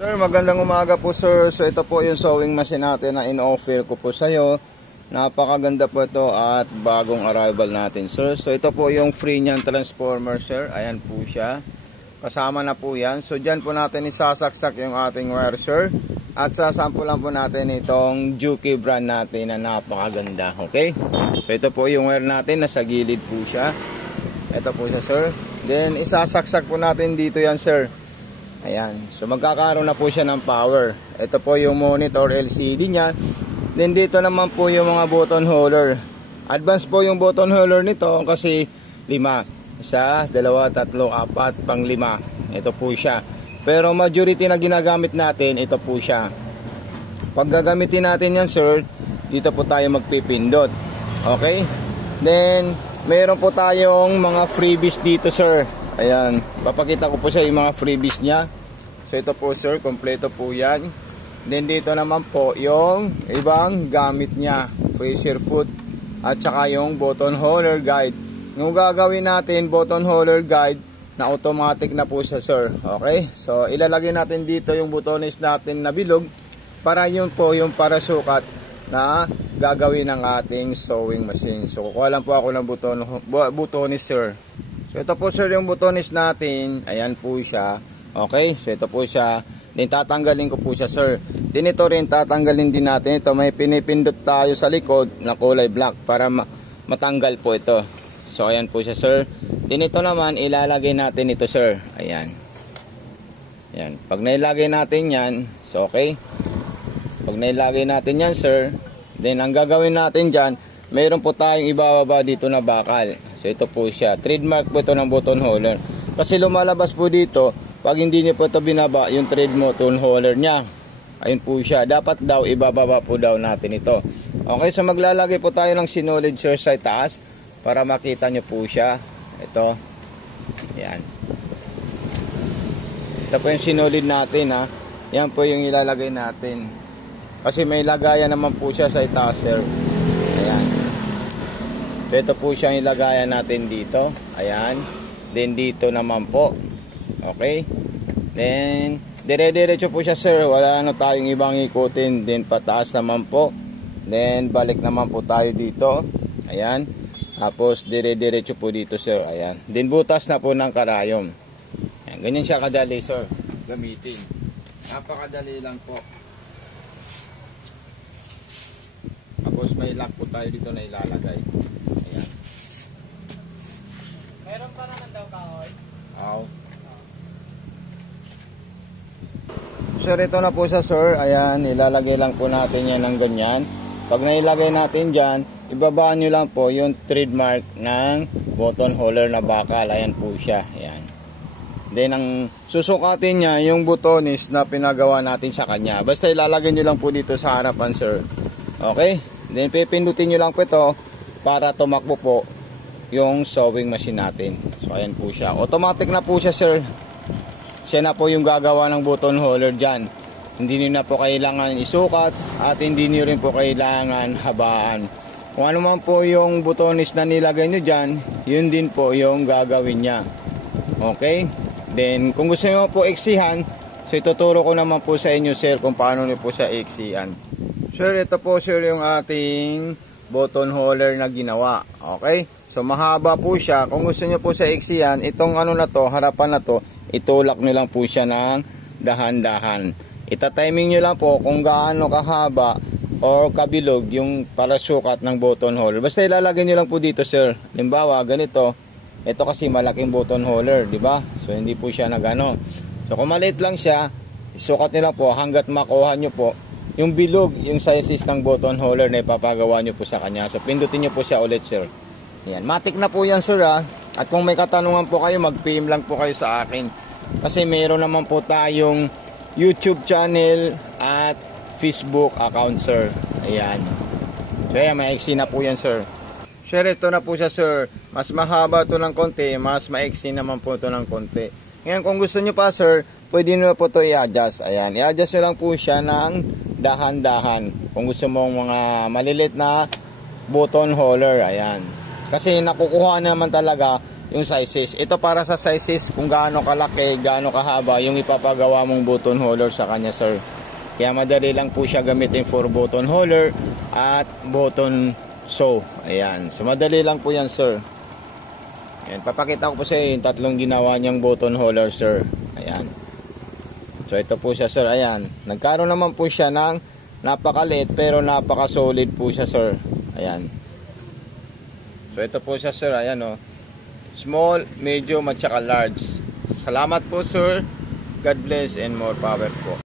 Sir, magandang umaga po sir. So ito po yung sewing machine natin na in-offer ko po sa iyo. Napakaganda po ito at bagong arrival natin sir. So ito po yung free niyan transformer sir. Ayan po siya. Kasama na po yan. So dyan po natin isasaksak yung ating wire sir. At sasampulan po natin itong Juki brand natin na napakaganda. Okay? So ito po yung wire natin. Nasa gilid po siya. Ito po siya sir. Then isasaksak po natin dito yan sir. Ayan. So magkakaroon na po siya ng power. Ito po yung monitor LCD niya. Then dito naman po yung mga button holder. Advance po yung button holder nito kasi 5. 1, 2, 3, 4, pang 5. Ito po siya. Pero majority na ginagamit natin, ito po siya. Pag gagamitin natin yan sir, dito po tayo magpipindot. Okay? Then meron po tayong mga freebies dito sir. Ayan, papakita ko po sa yung mga freebies niya. So ito po sir, kompleto po yan. Then dito naman po yung ibang gamit niya, freezer foot at saka yung button holder guide. Nung gagawin natin button holder guide na automatic na po siya sir. Okay, so ilalagay natin dito yung butones natin na bilog para yun po yung para sukat na gagawin ng ating sewing machine. So kukuha lang po ako ng butones sir. So ito po sir yung butones natin. Ayan po siya. Okay, so ito po siya. Then tatanggalin ko po siya sir. Then ito rin tatanggalin din natin. Ito may pinipindot tayo sa likod na kulay black para matanggal po ito. So ayan po siya sir. Then ito naman ilalagay natin ito sir. Ayan. Ayan. Pag nailagay natin yan, so okay. Pag nailagay natin yan sir, then ang gagawin natin dyan, mayroon po tayong ibababa dito na bakal. So ito po siya. Trademark po ito ng button holder. Kasi lumalabas po dito, pag hindi niyo po ito binaba, yung trade button holder niya. Ayun po siya. Dapat daw, ibababa po daw natin ito. Okay, so maglalagay po tayo ng sinulid sir sa taas para makita niyo po siya. Ito. Ayan. Ito po yung sinulid natin ha. Yan po yung ilalagay natin. Kasi may lagayan naman po siya sa itaas sir. Ayan. Ito po siyang ilagayan natin dito. Ayan. Then dito naman po. Okay. Then dire-diretso po siya sir. Wala na tayong ibang ikutin. Then pataas naman po. Then balik naman po tayo dito. Ayan. Tapos dire-diretso po dito sir. Ayan. Then butas na po ng karayom. Ayan. Ganyan siya kadali sir. Gamitin. Napakadali lang po. Tapos may lock po tayo dito na ilalagay. Ayan. Meron pa naman daw kahoy? Oo. Sir, ito na po siya sir. Ayan, ilalagay lang po natin yan ng ganyan. Pag nailagay natin dyan, ibabaan nyo lang po yung trademark ng button holder na bakal. Ayan po siya. Ayan. Then ang susukatin niya yung butones na pinagawa natin sa kanya. Basta ilalagay nyo lang po dito sa harapan sir. Okay? Then pipindutin nyo lang po ito para tumakbo po yung sewing machine natin. So ayan po siya. Automatic na po siya sir. Siya na po yung gagawa ng button holder dyan. Hindi nyo na po kailangan isukat at hindi nyo rin po kailangan habaan. Kung ano man po yung butones na nilagay nyo dyan, yun din po yung gagawin niya. Okay? Then kung gusto nyo po iksihan, so ituturo ko naman po sa inyo sir kung paano nyo po siya iksihan. Sir, ito po sir yung ating button holder na ginawa. Okay? So mahaba po siya. Kung gusto nyo po sa iksihan, itong ano na to, harapan na to, itulak nyo lang po siya ng dahan-dahan. Ita-timing nyo lang po kung gaano kahaba o kabilog yung para sukat ng button holder. Basta ilalagay nyo lang po dito sir. Limbawa, ganito. Ito kasi malaking button holder, di ba? So hindi po siya nagano. So kung maliit lang siya, sukat nyo lang po hanggat makuha nyo po yung bilog, yung sizes ng button holder na ipapagawa nyo po sa kanya. So pindutin nyo po siya ulit sir. Ayan. Matik na po yan sir ha. At kung may katanungan po kayo, mag-PM lang po kayo sa akin. Kasi mayroon naman po tayong YouTube channel at Facebook account sir. Ayan. So ayan, maiksi na po yan sir. Sir, ito na po siya sir. Mas mahaba ito ng konti, mas maiksi naman po ito ng konti. Ngayon kung gusto nyo pa sir, pwede nyo po ito i-adjust. Ayan, i-adjust nyo lang po siya ng dahan-dahan. Kung gusto mong mga malilit na button holder. Ayan. Kasi nakukuha naman talaga yung sizes. Ito para sa sizes kung gaano kalaki, gaano kahaba yung ipapagawa mong button holder sa kanya, sir. Kaya madali lang po siya gamitin for button holder at button sew. Ayan. So madali lang po yan, sir. Ayan. Papakita ko po sa inyo yung tatlong ginawa niyang button holder, sir. Ayan. So ito po siya, sir. Ayan. Nagkaroon naman po siya ng napakaliit pero napaka-solid po siya, sir. Ayan. So ito po siya, sir. Ayan, oh. Small, medium at saka large. Salamat po, sir. God bless and more power po.